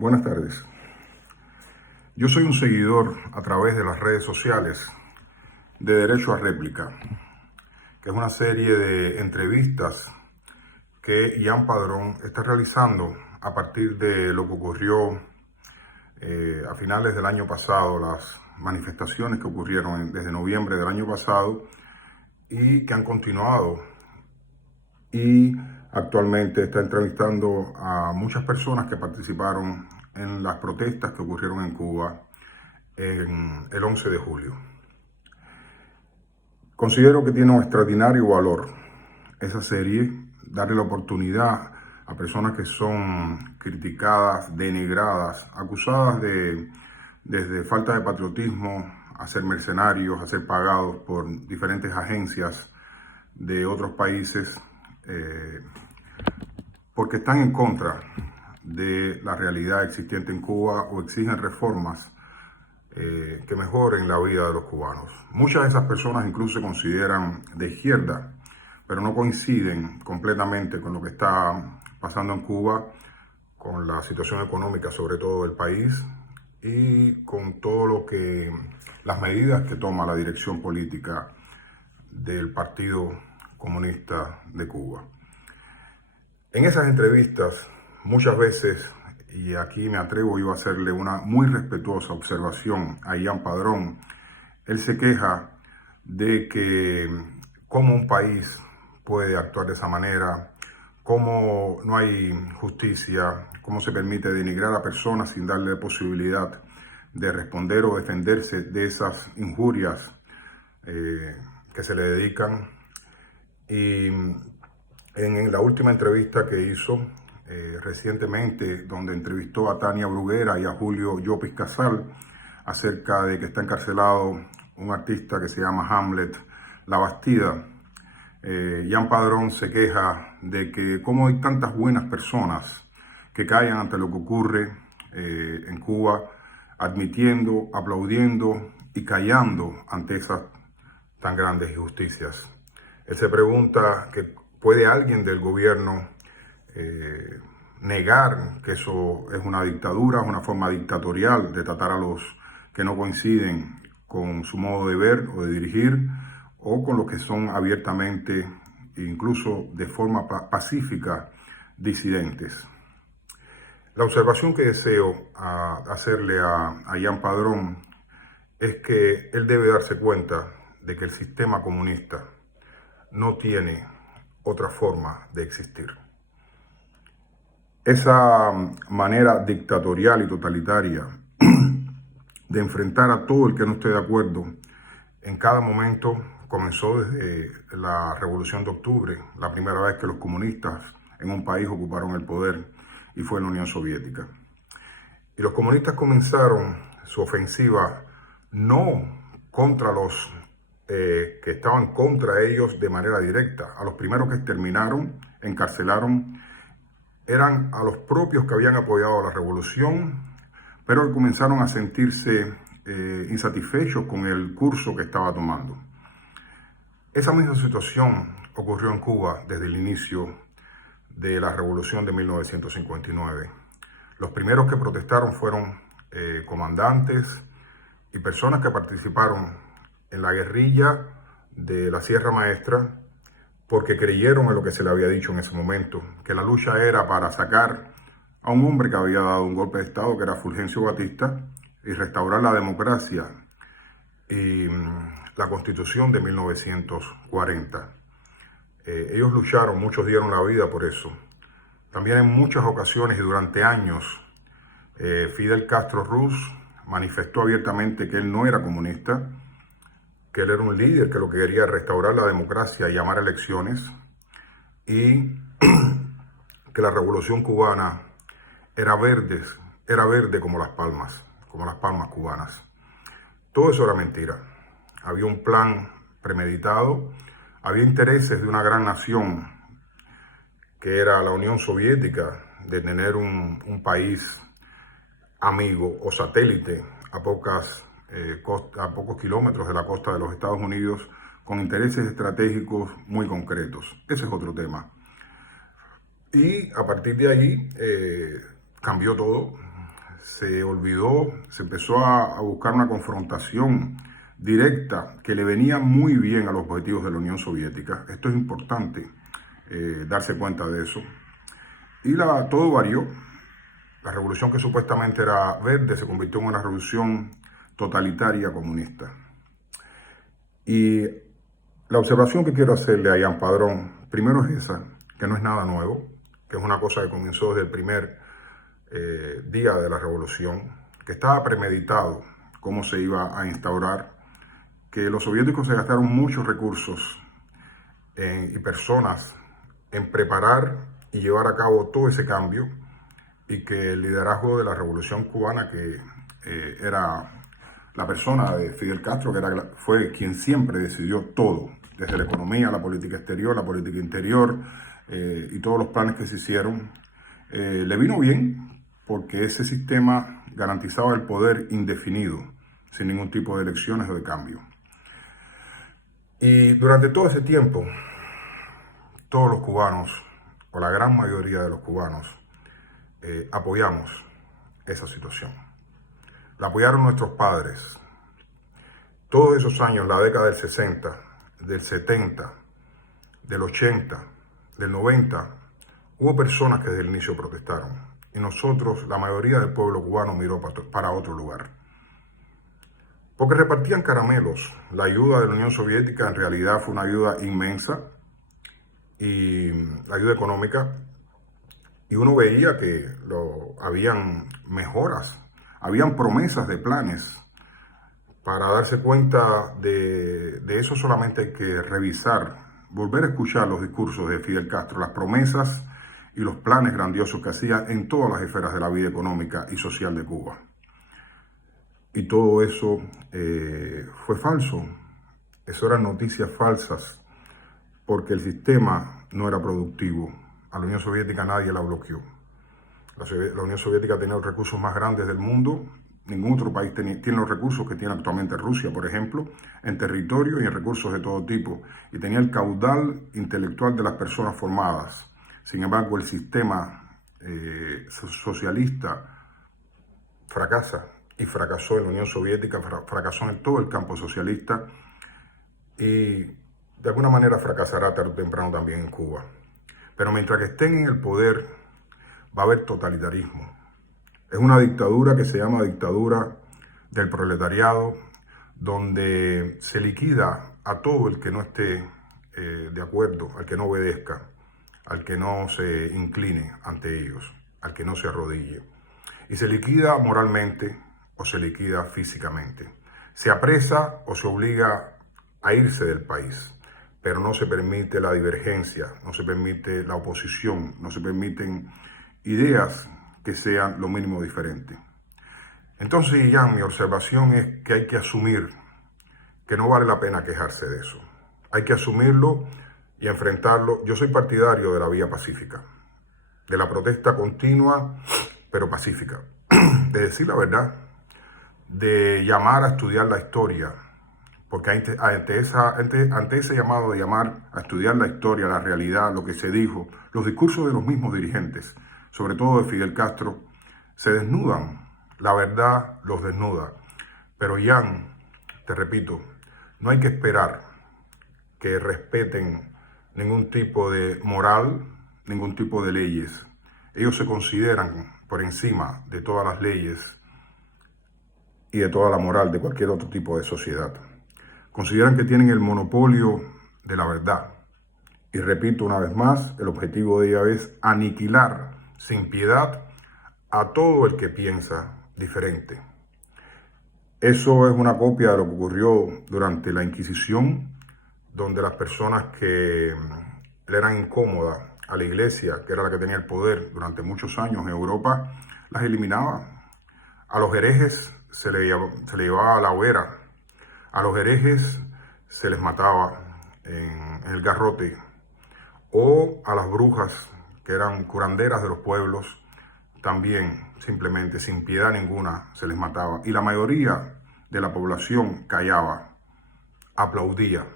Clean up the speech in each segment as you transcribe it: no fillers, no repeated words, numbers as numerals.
Buenas tardes. Yo soy un seguidor a través de las redes sociales de Derecho a Réplica, que es una serie de entrevistas que Ian Padrón está realizando a partir de lo que ocurrió a finales del año pasado, las manifestaciones que ocurrieron desde noviembre del año pasado y que han continuado. Y actualmente está entrevistando a muchas personas que participaron en las protestas que ocurrieron en Cuba en el 11 de julio. Considero que tiene un extraordinario valor esa serie, darle la oportunidad a personas que son criticadas, denigradas, acusadas desde falta de patriotismo, a ser mercenarios, a ser pagados por diferentes agencias de otros países, porque están en contra de la realidad existente en Cuba o exigen reformas que mejoren la vida de los cubanos. Muchas de esas personas incluso se consideran de izquierda, pero no coinciden completamente con lo que está pasando en Cuba, con la situación económica sobre todo del país y con todo lo que las medidas que toma la dirección política del Partido Comunista de Cuba. En esas entrevistas, muchas veces, y aquí me atrevo yo a hacerle una muy respetuosa observación a Ian Padrón, él se queja de que cómo un país puede actuar de esa manera, cómo no hay justicia, cómo se permite denigrar a personas sin darle posibilidad de responder o defenderse de esas injurias que se le dedican. Y en la última entrevista que hizo recientemente, donde entrevistó a Tania Bruguera y a Julio Llopis Casal acerca de que está encarcelado un artista que se llama Hamlet La Bastida, Ian Padrón se queja de que cómo hay tantas buenas personas que callan ante lo que ocurre en Cuba, admitiendo, aplaudiendo y callando ante esas tan grandes injusticias. Él se pregunta que ¿puede alguien del gobierno negar que eso es una dictadura, es una forma dictatorial de tratar a los que no coinciden con su modo de ver o de dirigir, o con los que son abiertamente, incluso de forma pacífica, disidentes? La observación que deseo hacerle a Ian Padrón es que él debe darse cuenta de que el sistema comunista no tiene otra forma de existir. Esa manera dictatorial y totalitaria de enfrentar a todo el que no esté de acuerdo en cada momento comenzó desde la Revolución de Octubre, la primera vez que los comunistas en un país ocuparon el poder, y fue en la Unión Soviética. Y los comunistas comenzaron su ofensiva no contra los que estaban contra ellos de manera directa. A los primeros que exterminaron, encarcelaron, eran a los propios que habían apoyado la revolución, pero que comenzaron a sentirse insatisfechos con el curso que estaba tomando. Esa misma situación ocurrió en Cuba desde el inicio de la revolución de 1959. Los primeros que protestaron fueron comandantes y personas que participaron en la guerrilla de la Sierra Maestra, porque creyeron en lo que se le había dicho en ese momento, que la lucha era para sacar a un hombre que había dado un golpe de Estado, que era Fulgencio Batista, y restaurar la democracia y la Constitución de 1940. Ellos lucharon, muchos dieron la vida por eso. También en muchas ocasiones y durante años, Fidel Castro Ruz manifestó abiertamente que él no era comunista, que él era un líder que lo que quería era restaurar la democracia y llamar a elecciones, y que la revolución cubana era verde como las palmas cubanas. Todo eso era mentira. Había un plan premeditado, había intereses de una gran nación que era la Unión Soviética, de tener un país amigo o satélite a pocos kilómetros de la costa de los Estados Unidos, con intereses estratégicos muy concretos. Ese es otro tema. Y a partir de ahí cambió todo. se olvidó, se empezó a buscar una confrontación directa que le venía muy bien a los objetivos de la Unión Soviética. Esto es importante darse cuenta de eso. Y todo varió. La revolución que supuestamente era verde se convirtió en una revolución totalitaria comunista. Y la observación que quiero hacerle a Ian Padrón, primero es esa, que no es nada nuevo, que es una cosa que comenzó desde el primer día de la revolución, que estaba premeditado cómo se iba a instaurar, que los soviéticos se gastaron muchos recursos y personas en preparar y llevar a cabo todo ese cambio, y que el liderazgo de la revolución cubana, que era la persona de Fidel Castro, que fue quien siempre decidió todo, desde la economía, la política exterior, la política interior y todos los planes que se hicieron, le vino bien porque ese sistema garantizaba el poder indefinido, sin ningún tipo de elecciones o de cambio. Y durante todo ese tiempo, todos los cubanos, o la gran mayoría de los cubanos, apoyamos esa situación. La apoyaron nuestros padres. Todos esos años, la década del 60, del 70, del 80, del 90, hubo personas que desde el inicio protestaron. Y nosotros, la mayoría del pueblo cubano, miró para otro lugar. Porque repartían caramelos. La ayuda de la Unión Soviética en realidad fue una ayuda inmensa, y la ayuda económica. Y uno veía que habían mejoras, habían promesas de planes. Para darse cuenta de eso solamente hay que revisar, volver a escuchar los discursos de Fidel Castro, las promesas y los planes grandiosos que hacía en todas las esferas de la vida económica y social de Cuba. Y todo eso fue falso. Eso eran noticias falsas, porque el sistema no era productivo. A la Unión Soviética nadie la bloqueó. La Unión Soviética tenía los recursos más grandes del mundo. Ningún otro país tiene los recursos que tiene actualmente Rusia, por ejemplo, en territorio y en recursos de todo tipo. Y tenía el caudal intelectual de las personas formadas. Sin embargo, el sistema socialista fracasa, y fracasó en la Unión Soviética, fracasó en todo el campo socialista, y de alguna manera fracasará tarde o temprano también en Cuba. Pero mientras que estén en el poder, va a haber totalitarismo. Es una dictadura que se llama dictadura del proletariado, donde se liquida a todo el que no esté de acuerdo, al que no obedezca, al que no se incline ante ellos, al que no se arrodille. Y se liquida moralmente o se liquida físicamente. Se apresa o se obliga a irse del país, pero no se permite la divergencia, no se permite la oposición, no se permiten ideas que sean lo mínimo diferentes. Entonces, ya mi observación es que hay que asumir que no vale la pena quejarse de eso. Hay que asumirlo y enfrentarlo. Yo soy partidario de la vía pacífica, de la protesta continua, pero pacífica, de decir la verdad, de llamar a estudiar la historia, porque ante ese llamado de llamar a estudiar la historia, la realidad, lo que se dijo, los discursos de los mismos dirigentes, sobre todo de Fidel Castro, se desnudan. La verdad los desnuda. Pero Ian, te repito, no hay que esperar que respeten ningún tipo de moral, ningún tipo de leyes. Ellos se consideran por encima de todas las leyes y de toda la moral de cualquier otro tipo de sociedad. Consideran que tienen el monopolio de la verdad. Y repito una vez más, el objetivo de ella es aniquilar sin piedad a todo el que piensa diferente. Eso es una copia de lo que ocurrió durante la Inquisición, donde las personas que le eran incómodas a la iglesia, que era la que tenía el poder durante muchos años en Europa, las eliminaba. A los herejes se le llevaba a la hoguera. A los herejes se les mataba en el garrote. O a las brujas, que eran curanderas de los pueblos, también simplemente sin piedad ninguna se les mataba. Y la mayoría de la población callaba, aplaudía.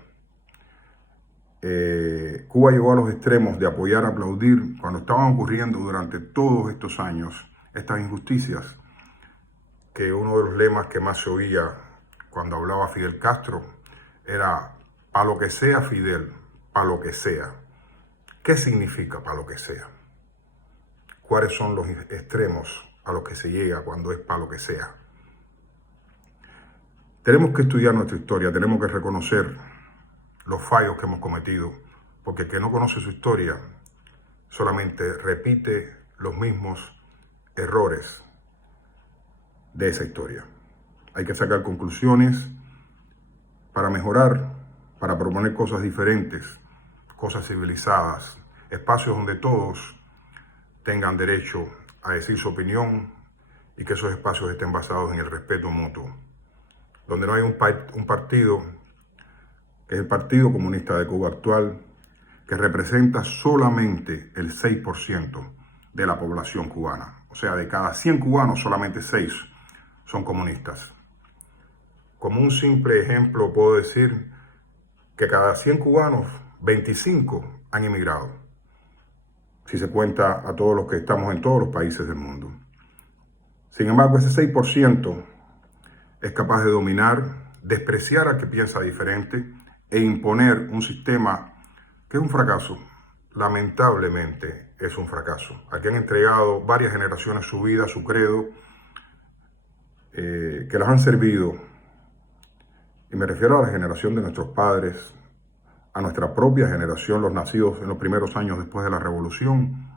Cuba llegó a los extremos de apoplaudir cuando estaban ocurriendo durante todos estos años estas injusticias. que uno de los lemas que más se oía cuando hablaba Fidel Castro era "pa' lo que sea, Fidel, pa' lo que sea". ¿Qué significa "pa' lo que sea"? ¿Cuáles son los extremos a los que se llega cuando es "pa' lo que sea"? Tenemos que estudiar nuestra historia, tenemos que reconocer los fallos que hemos cometido, porque el que no conoce su historia solamente repite los mismos errores de esa historia. Hay que sacar conclusiones para mejorar, para proponer cosas diferentes, cosas civilizadas, espacios donde todos tengan derecho a decir su opinión y que esos espacios estén basados en el respeto mutuo, donde no hay un partido, que es el Partido Comunista de Cuba actual, que representa solamente el 6% de la población cubana. O sea, de cada 100 cubanos, solamente 6 son comunistas. Como un simple ejemplo, puedo decir que cada 100 cubanos, 25 han emigrado, si se cuenta a todos los que estamos en todos los países del mundo. Sin embargo, ese 6% es capaz de dominar, despreciar al que piensa diferente e imponer un sistema que es un fracaso. Lamentablemente es un fracaso. Aquí han entregado varias generaciones su vida, su credo, que las han servido. Y me refiero a la generación de nuestros padres, a nuestra propia generación, los nacidos en los primeros años después de la Revolución,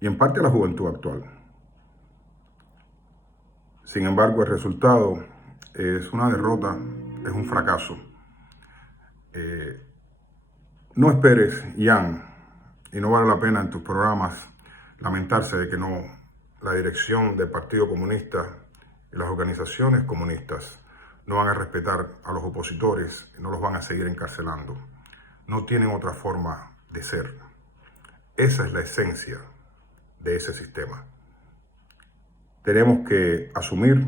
y en parte a la juventud actual. Sin embargo, el resultado es una derrota, es un fracaso. No esperes, Ian, y no vale la pena en tus programas lamentarse de que la dirección del Partido Comunista y las organizaciones comunistas no van a respetar a los opositores y no los van a seguir encarcelando. No tienen otra forma de ser. Esa es la esencia de ese sistema. Tenemos que asumir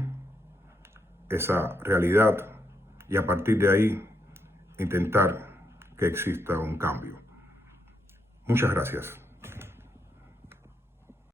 esa realidad y a partir de ahí intentar que exista un cambio. Muchas gracias.